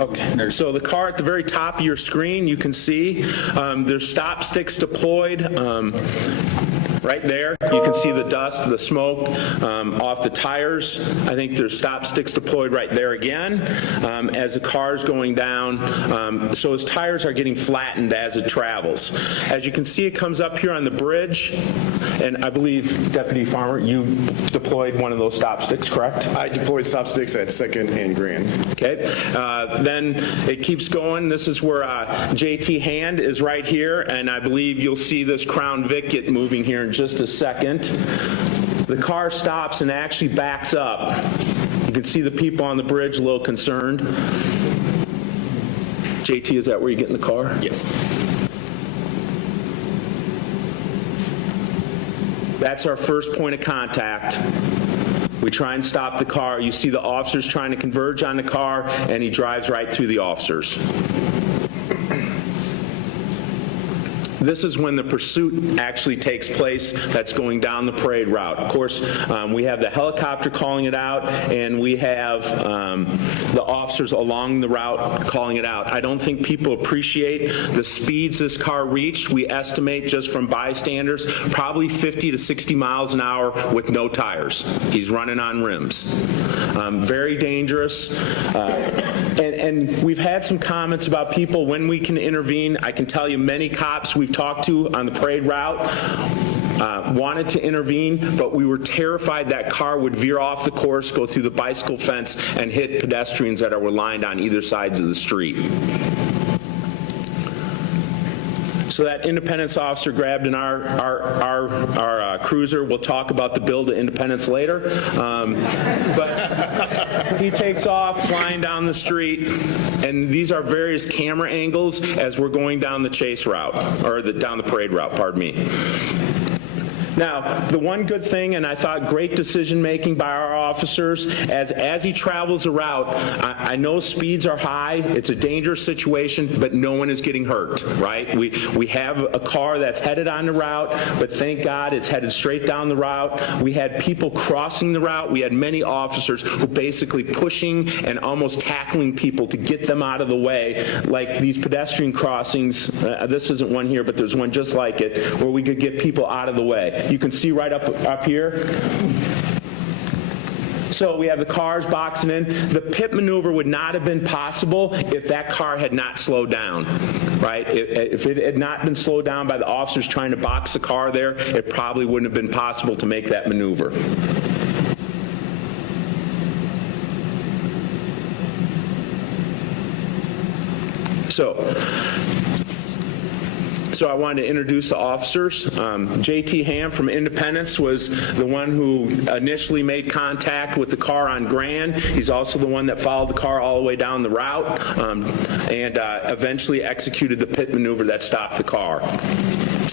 Okay, so the car at the very top of your screen, you can see there's stop sticks deployed. Right there, you can see the dust, the smoke off the tires. I think there's stop sticks deployed right there again as the car's going down. So his tires are getting flattened as it travels. As you can see, it comes up here on the bridge, and I believe, Deputy Farmer, you deployed one of those stop sticks, correct? I deployed stop sticks at 2nd and Grand. Okay, then it keeps going. This is where JT Hand is right here, and I believe you'll see this Crown Vic get moving here in just a second. The car stops and actually backs up. You can see the people on the bridge a little concerned. JT, is that where you get in the car? Yes. That's our first point of contact. We try and stop the car. You see the officers trying to converge on the car, and he drives right through the officers. This is when the pursuit actually takes place that's going down the parade route. Of course, we have the helicopter calling it out, and we have the officers along the route calling it out. I don't think people appreciate the speeds this car reached. We estimate just from bystanders, probably 50 to 60 miles an hour with no tires. He's running on rims. Very dangerous. And we've had some comments about people when we can intervene. I can tell you many cops we've talked to on the parade route wanted to intervene, but we were terrified that car would veer off the course, go through the bicycle fence, and hit pedestrians that were lined on either sides of the street. So that Independence officer grabbed in our cruiser. We'll talk about the Bill to Independence later. But he takes off flying down the street, and these are various camera angles as we're going down the chase route, or down the parade route, pardon me. Now, the one good thing, and I thought great decision-making by our officers, as he travels the route, I know speeds are high, it's a dangerous situation, but no one is getting hurt, right? We have a car that's headed on the route, but thank God it's headed straight down the route. We had people crossing the route. We had many officers who basically pushing and almost tackling people to get them out of the way, like these pedestrian crossings. This isn't one here, but there's one just like it, where we could get people out of the way. You can see right up here. So we have the cars boxing in. The pit maneuver would not have been possible if that car had not slowed down, right? If it had not been slowed down by the officers trying to box the car there, it probably wouldn't have been possible to make that maneuver. So I wanted to introduce the officers. JT Ham from Independence was the one who initially made contact with the car on Grand. He's also the one that followed the car all the way down the route and eventually executed the pit maneuver that stopped the car.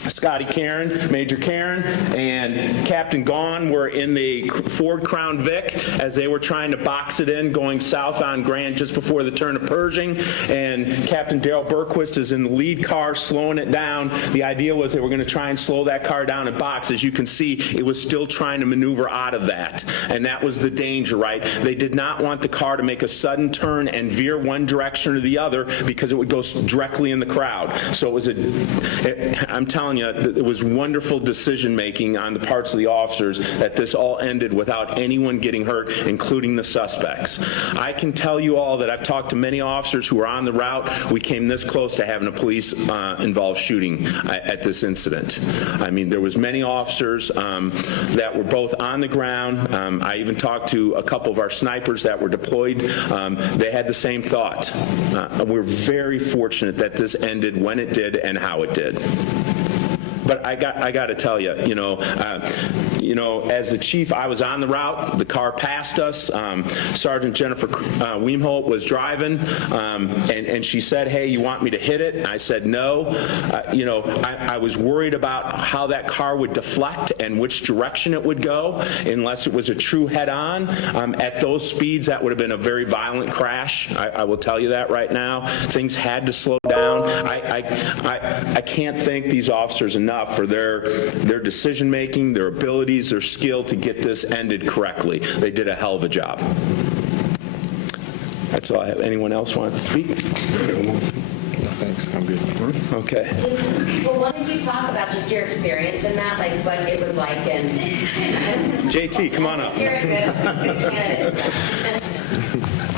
Scotty Karen, Major Karen, and Captain Gaughan were in the Ford Crown Vic as they were trying to box it in going south on Grand just before the turn of Pershing, and Captain Daryl Berquist is in the lead car slowing it down. The idea was they were going to try and slow that car down and box. As you can see, it was still trying to maneuver out of that, and that was the danger, right? They did not want the car to make a sudden turn and veer one direction or the other because it would go directly in the crowd. So it was I'm telling you, it was wonderful decision-making on the parts of the officers that this all ended without anyone getting hurt, including the suspects. I can tell you all that I've talked to many officers who were on the route. We came this close to having a police-involved shooting at this incident. I mean, there was many officers that were both on the ground. I even talked to a couple of our snipers that were deployed. They had the same thought. We're very fortunate that this ended when it did and how it did. But I got to tell you, as the chief, I was on the route. The car passed us. Sergeant Jennifer Weemholt was driving, and she said, "Hey, you want me to hit it?" And I said, "No." I was worried about how that car would deflect and which direction it would go, unless it was a true head-on. At those speeds, that would have been a very violent crash. I will tell you that right now. Things had to slow down. I can't thank these officers enough for their decision-making, their abilities, their skill to get this ended correctly. They did a hell of a job. That's all I have. Anyone else want to speak? No, thanks. I'm good. Okay. Well, why don't you talk about just your experience in that, like what it was like and... JT, come on up. You're a good candidate.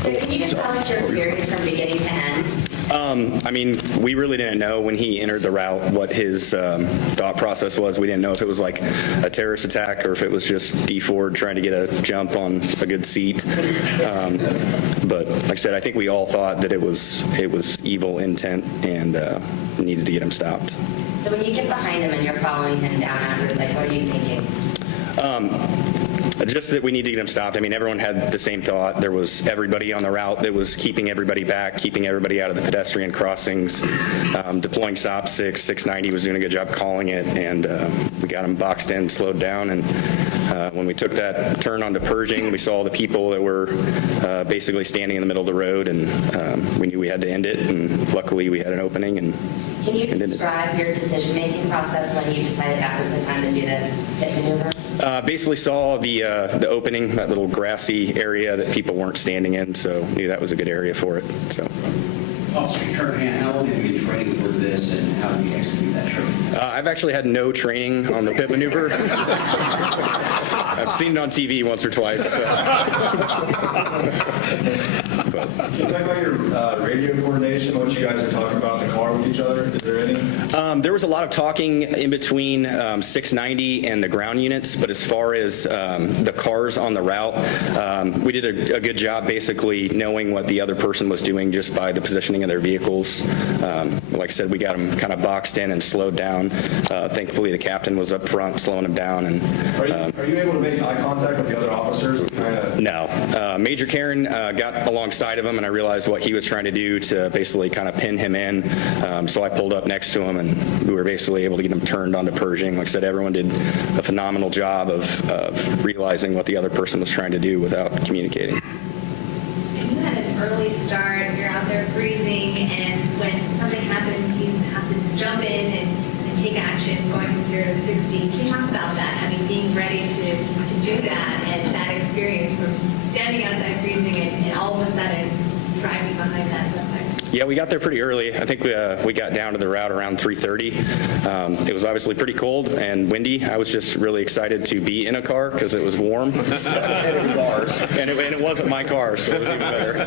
So can you just tell us your experience from beginning to end? I mean, we really didn't know when he entered the route what his thought process was. We didn't know if it was like a terrorist attack or if it was just D Ford trying to get a jump on a good seat. But like I said, I think we all thought that it was evil intent and needed to get him stopped. So when you get behind him and you're following him down that route, like what are you thinking? Just that we need to get him stopped. I mean, everyone had the same thought. There was everybody on the route that was keeping everybody back, keeping everybody out of the pedestrian crossings, deploying stop 690 was doing a good job calling it, and we got him boxed in, slowed down, and when we took that turn onto Pershing, we saw the people that were basically standing in the middle of the road, and we knew we had to end it, and luckily we had an opening. And can you describe your decision-making process when you decided that was the time to do the hit maneuver? Basically saw the opening, that little grassy area that people weren't standing in, so knew that was a good area for it. So. Officer Turhan, how long did you get training for this, and how did you execute that training? I've actually had no training on the pit maneuver. I've seen it on TV once or twice. So. Can you talk about your radio coordination, what you guys are talking about in the car with each other? Is there any? There was a lot of talking in between 690 and the ground units, but as far as the cars on the route, we did a good job basically knowing what the other person was doing just by the positioning of their vehicles. Like I said, we got them kind of boxed in and slowed down. Thankfully, the captain was up front slowing them down. And Are you able to make eye contact with the other officers? No. Major Karen got alongside of him, and I realized what he was trying to do to basically kind of pin him in. So I pulled up next to him, and we were basically able to get him turned onto Pershing. Like I said, everyone did a phenomenal job of realizing what the other person was trying to do without communicating. You had an early start, you're out there freezing, and when something happens, you have to jump in and take action going from 0 to 60. Can you talk about that? I mean, being ready to do that and that experience from standing outside freezing and all of a sudden driving behind that suspect? Yeah, we got there pretty early. I think we got down to the route around 3:30. It was obviously pretty cold and windy. I was just really excited to be in a car because it was warm. And it wasn't my car, so it was even better.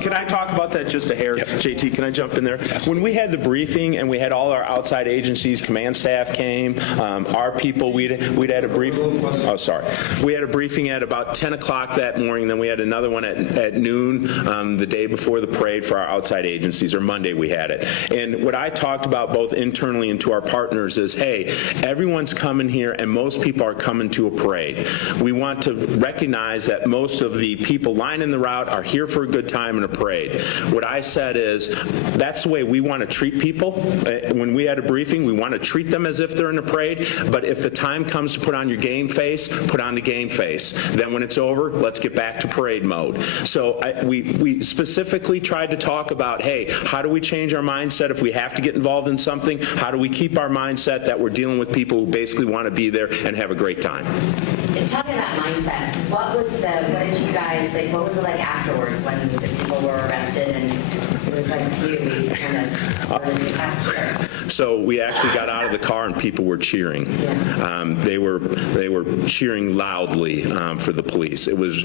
Can I talk about that just a hair? Yep. JT, can I jump in there? When we had the briefing and we had all our outside agencies, command staff came, our people, we'd had a briefing. Oh, sorry. We had a briefing at about 10 o'clock that morning. Then we had another one at noon the day before the parade for our outside agencies, or Monday we had it. And what I talked about both internally and to our partners is, hey, everyone's coming here and most people are coming to a parade. We want to recognize that most of the people lining the route are here for a good time in a parade. What I said is, that's the way we want to treat people. When we had a briefing, we want to treat them as if they're in a parade, but if the time comes to put on your game face, put on the game face. Then when it's over, let's get back to parade mode. So we specifically tried to talk about, hey, how do we change our mindset if we have to get involved in something? How do we keep our mindset that we're dealing with people who basically want to be there and have a great time? And talking about mindset, what did you guys, like, what was it like afterwards when the people were arrested and it was like really kind of a disaster? So we actually got out of the car and people were cheering. They were cheering loudly for the police. It was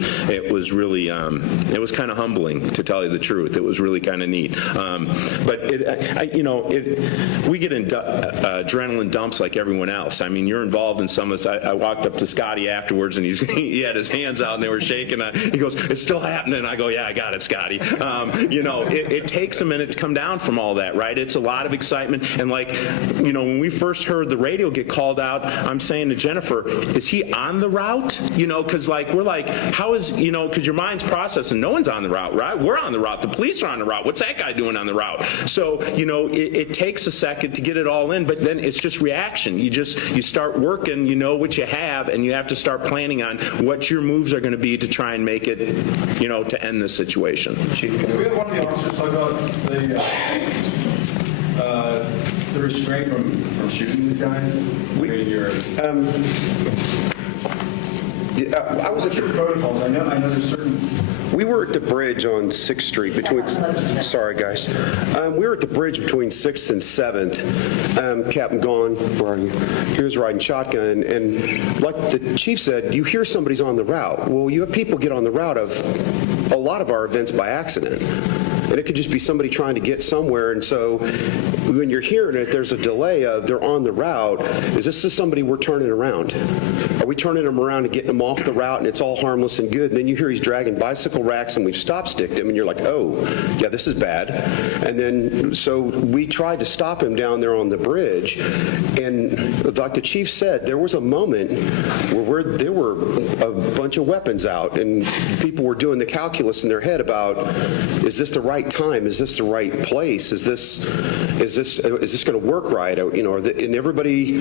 really it was kind of humbling, to tell you the truth. It was really kind of neat. But we get in adrenaline dumps like everyone else. I mean, you're involved in some of this. I walked up to Scotty afterwards and he had his hands out and they were shaking. He goes, "It's still happening." I go, "Yeah, I got it, Scotty." It takes a minute to come down from all that, right? It's a lot of excitement. And when we first heard the radio get called out, I'm saying to Jennifer, is he on the route? Because we're like, how is, because your mind's processing, no one's on the route, right? We're on the route. The police are on the route. What's that guy doing on the route? So, it takes a second to get it all in, but then it's just reaction. You start working, you know what you have, and you have to start planning on what your moves are going to be to try and make it, to end this situation. We had one of the officers talk about the restraint from shooting these guys. I was at your protocols. I know there's certain We were at the bridge on 6th Street between, sorry guys. We were at the bridge between 6th and 7th. Captain Gone, where are you? He was riding shotgun, and like the chief said, you hear somebody's on the route. Well, you have people get on the route of a lot of our events by accident. And it could just be somebody trying to get somewhere. And so when you're hearing it, there's a delay of they're on the route. Is this just somebody we're turning around? Are we turning them around and getting them off the route and it's all harmless and good? And then you hear he's dragging bicycle racks and we've stop sticked him and you're like, oh, yeah, this is bad. And then so we tried to stop him down there on the bridge. And like the chief said, there was a moment where there were a bunch of weapons out and people were doing the calculus in their head about, is this the right time? Is this the right place? Is this going to work right? You know, and everybody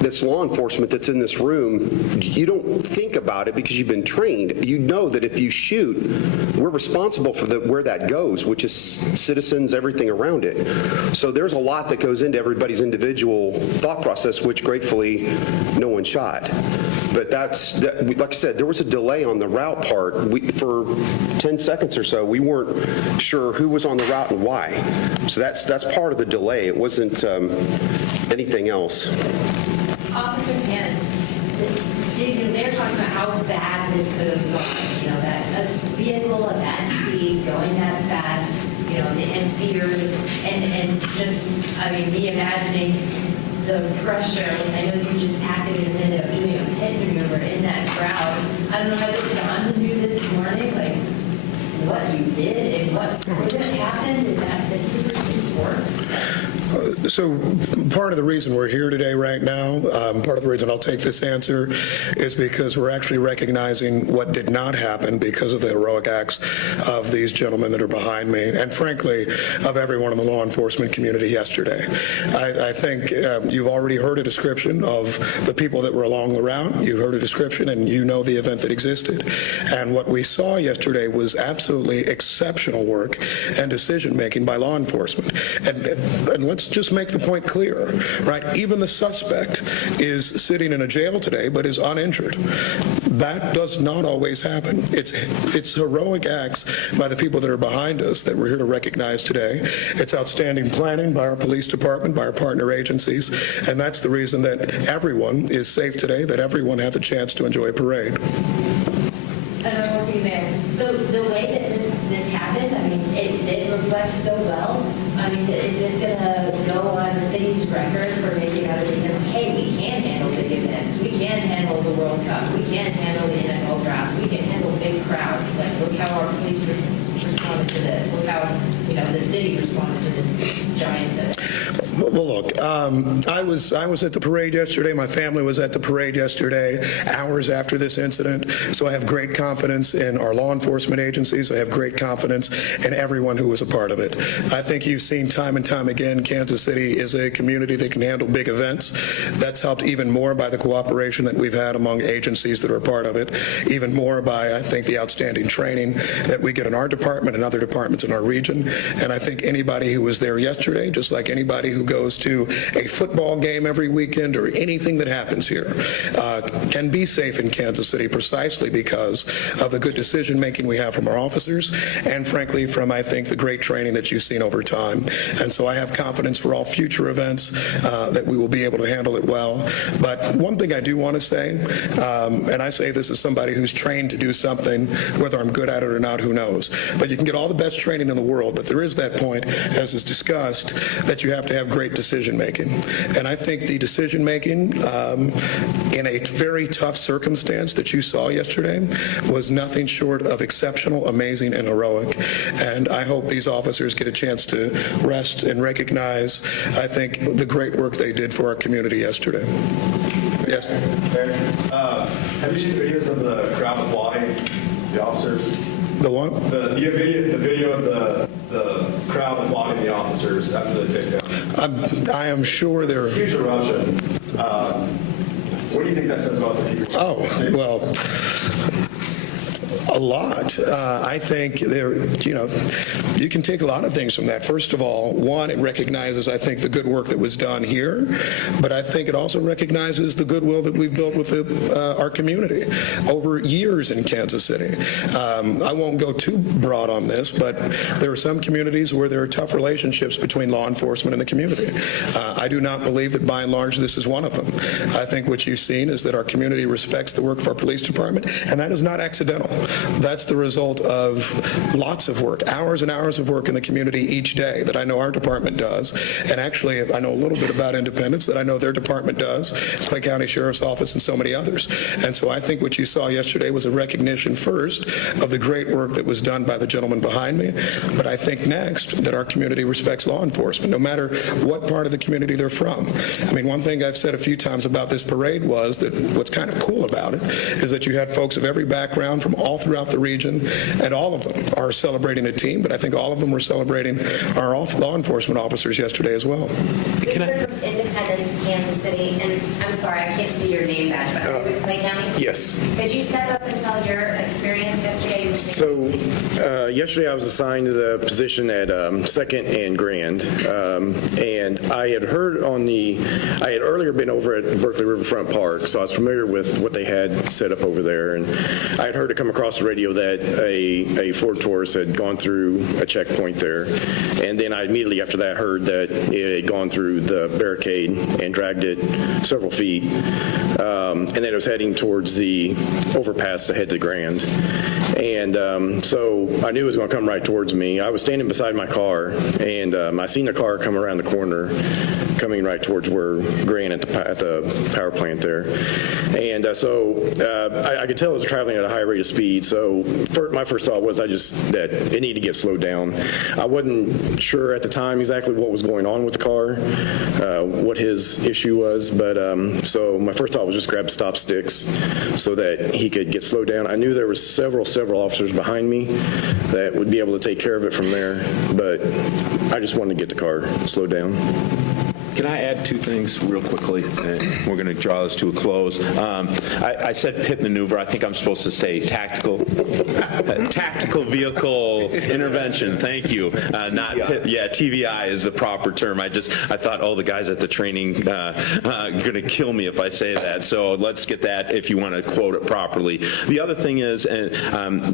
that's law enforcement that's in this room, you don't think about it because you've been trained. You know that if you shoot, we're responsible for where that goes, which is citizens, everything around it. So there's a lot that goes into everybody's individual thought process, which gratefully no one shot. But like I said, there was a delay on the route part. For 10 seconds or so, we weren't sure who was on the route and why. So that's part of the delay. It wasn't anything else. Officer Cannon, they're talking about how bad this could have gone. You know, that a vehicle at that speed, going that fast, you know, and fear, and just, I mean, me imagining the pressure. I know you just acted in a minute of doing a pit maneuver in that crowd. I don't know how this Don knew this morning, like what you did and what happened, and that you were just work. So part of the reason we're here today right now, part of the reason I'll take this answer is because we're actually recognizing what did not happen because of the heroic acts of these gentlemen that are behind me, and frankly, of everyone in the law enforcement community yesterday. I think you've already heard a description of the people that were along the route. You heard a description and you know the event that existed. And what we saw yesterday was absolutely exceptional work and decision-making by law enforcement. And let's just make the point clear, right? Even the suspect is sitting in a jail today, but is uninjured. That does not always happen. It's heroic acts by the people that are behind us that we're here to recognize today. It's outstanding planning by our police department, by our partner agencies, and that's the reason that everyone is safe today, that everyone had the chance to enjoy a parade. Another one for you, Mayor. So the way that this happened, I mean, it did reflect so well. I mean, is this going to go on the city's record for making other reasons? Hey, we can handle big events. We can handle the World Cup. We can handle the NFL draft. We can handle big crowds. Like, look how our police responded to this. Look how, you know, the city responded to this giant event. Well, look, I was at the parade yesterday. My family was at the parade yesterday, hours after this incident. So I have great confidence in our law enforcement agencies. I have great confidence in everyone who was a part of it. I think you've seen time and time again, Kansas City is a community that can handle big events. That's helped even more by the cooperation that we've had among agencies that are a part of it, even more by, I think, the outstanding training that we get in our department and other departments in our region. And I think anybody who was there yesterday, just like anybody who goes to a football game every weekend or anything that happens here, can be safe in Kansas City precisely because of the good decision-making we have from our officers and, frankly, from, I think, the great training that you've seen over time. And so I have confidence for all future events that we will be able to handle it well. But one thing I do want to say, and I say this as somebody who's trained to do something, whether I'm good at it or not, who knows. But you can get all the best training in the world, but there is that point, as is discussed, that you have to have great decision-making. And I think the decision-making in a very tough circumstance that you saw yesterday was nothing short of exceptional, amazing, and heroic. And I hope these officers get a chance to rest and recognize, I think, the great work they did for our community yesterday. Yes? Have you seen the videos of the crowd applauding the officers? The what? The video of the crowd applauding the officers after the takedown. I am sure they're... Huge eruption. What do you think that says about the people? Oh, well, A lot. I think you can take a lot of things from that. First of all, one, it recognizes, I think, the good work that was done here, but I think it also recognizes the goodwill that we've built with our community over years in Kansas City. I won't go too broad on this, but there are some communities where there are tough relationships between law enforcement and the community. I do not believe that by and large this is one of them. I think what you've seen is that our community respects the work of our police department, and that is not accidental. That's the result of lots of work, hours and hours of work in the community each day that I know our department does. And actually, I know a little bit about Independence that I know their department does, Clay County Sheriff's Office and so many others. And so I think what you saw yesterday was a recognition first of the great work that was done by the gentleman behind me. But I think next that our community respects law enforcement, no matter what part of the community they're from. I mean, one thing I've said a few times about this parade was that what's kind of cool about it is that you had folks of every background from all throughout the region, and all of them are celebrating a team, but I think all of them were celebrating our law enforcement officers yesterday as well. Can I? From Independence, Kansas City, and I'm sorry, I can't see your name badge, but are you with Clay County? Yes. Could you step up and tell your experience yesterday? So yesterday I was assigned to the position at 2nd and Grand, and I had heard I had earlier been over at Berkeley Riverfront Park, so I was familiar with what they had set up over there, and I had heard it come across the radio that a Ford Taurus had gone through a checkpoint there, and then I immediately after that heard that it had gone through the barricade and dragged it several feet, and then it was heading towards the overpass to head to Grand. And so I knew it was going to come right towards me. I was standing beside my car, and I seen a car come around the corner, coming right towards where Grand at the power plant there. And so I could tell it was traveling at a high rate of speed. So my first thought was that it needed to get slowed down. I wasn't sure at the time exactly what was going on with the car, what his issue was, but so my first thought was just grab stop sticks so that he could get slowed down. I knew there was several officers behind me that would be able to take care of it from there, but I just wanted to get the car slowed down. Can I add two things real quickly? We're going to draw this to a close. I said pit maneuver. I think I'm supposed to say tactical vehicle intervention. Thank you. Not pit. Yeah, TVI is the proper term. I thought, the guys at the training are going to kill me if I say that. So let's get that if you want to quote it properly. The other thing is,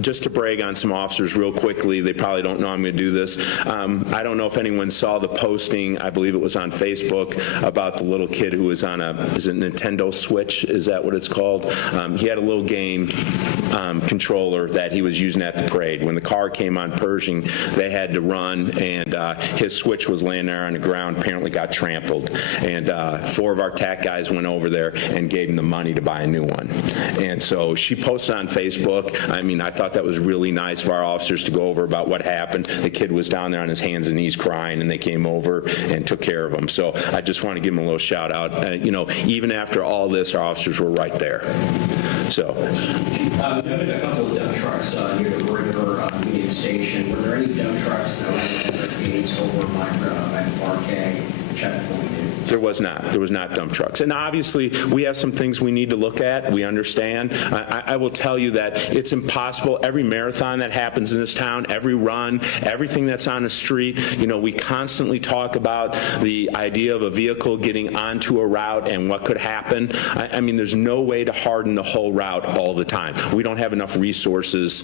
just to brag on some officers real quickly, they probably don't know I'm going to do this. I don't know if anyone saw the posting, I believe it was on Facebook, about the little kid who was on is it Nintendo Switch? Is that what it's called? He had a little game controller that he was using at the parade. When the car came on Pershing, they had to run, and his Switch was laying there on the ground, apparently got trampled. And 4 of our TAC guys went over there and gave him the money to buy a new one. And so she posted on Facebook. I mean, I thought that was really nice of our officers to go over about what happened. The kid was down there on his hands and knees crying, and they came over and took care of him. So I just want to give them a little shout out. Even after all this, our officers were right there. So. You noted a couple of dump trucks near the River Union Station. Were there any dump trucks that were gates over by the Parquet checkpoint? There was not. There was not dump trucks. And obviously, we have some things we need to look at. We understand. I will tell you that it's impossible. Every marathon that happens in this town, every run, everything that's on the street, we constantly talk about the idea of a vehicle getting onto a route and what could happen. I mean, there's no way to harden the whole route all the time. We don't have enough resources,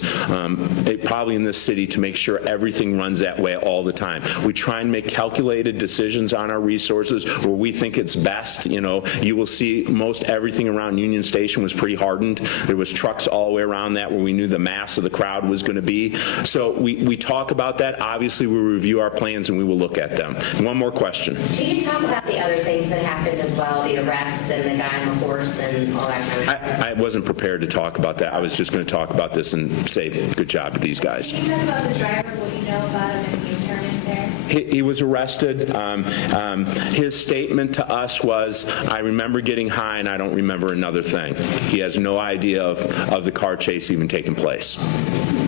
probably in this city, to make sure everything runs that way all the time. We try and make calculated decisions on our resources where we think it's best. You will see most everything around Union Station was pretty hardened. There was trucks all the way around that where we knew the mass of the crowd was going to be. So we talk about that. Obviously, we review our plans and we will look at them. One more question. Can you talk about the other things that happened as well, the arrests and the guy on the horse and all that kind of stuff? I wasn't prepared to talk about that. I was just going to talk about this and say good job to these guys. Can you talk about the driver, what you know about him and the impairment there? He was arrested. His statement to us was, I remember getting high and I don't remember another thing. He has no idea of the car chase even taking place.